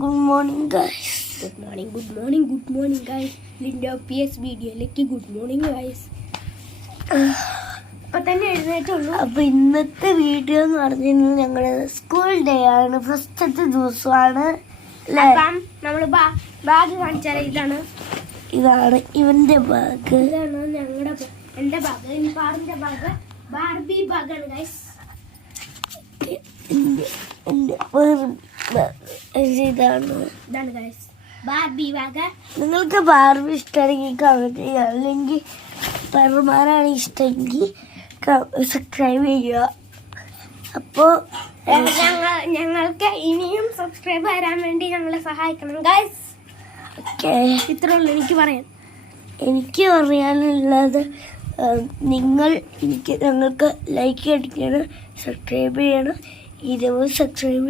Good morning guys. Good morning guys. Lindo PS വീഡിയോയിലേക്ക് good morning guys. ഇപ്പൊ തന്നെ എഴുന്നേറ്റുള്ളൂ. അപ്പൊ ഇന്നത്തെ വീഡിയോ എന്ന് പറഞ്ഞാൽ ഞങ്ങളുടെ സ്കൂൾ ഡേ ആണ്, ഫസ്റ്റത്തെ ദിവസമാണ്. നമ്മള് ബാഗ് കാണിച്ചാൽ ഇതാണ് ഇവന്റെ ബാഗ്. ഇതാണ് എന്റെ ബാഗ്, പാറിന്റെ ബാഗ്, ബാർബി ബാഗാണ് ഗൈസ്. ഇതാണ് ഗൈസ് ബാർബി ബാഗ്. നിങ്ങൾക്ക് ബാർബി ഇഷ്ടമെങ്കിൽ കമന്റ് ചെയ്യുക, അല്ലെങ്കിൽ പെർമാനാണ് ഇഷ്ടമെങ്കിൽ സബ്സ്ക്രൈബ് ചെയ്യുക. അപ്പോൾ ഞങ്ങൾക്ക് ഇനിയും സബ്സ്ക്രൈബ് വരാൻ വേണ്ടി ഞങ്ങളെ സഹായിക്കണം ഗൈസ്. ഇത്രേ ഉള്ളൂ എനിക്ക് പറയാനുള്ളത്. ഞങ്ങൾക്ക് ലൈക്ക് അടിക്കണം, സബ്സ്ക്രൈബ് ചെയ്യണം. 20 സബ്സ്ക്രൈബ്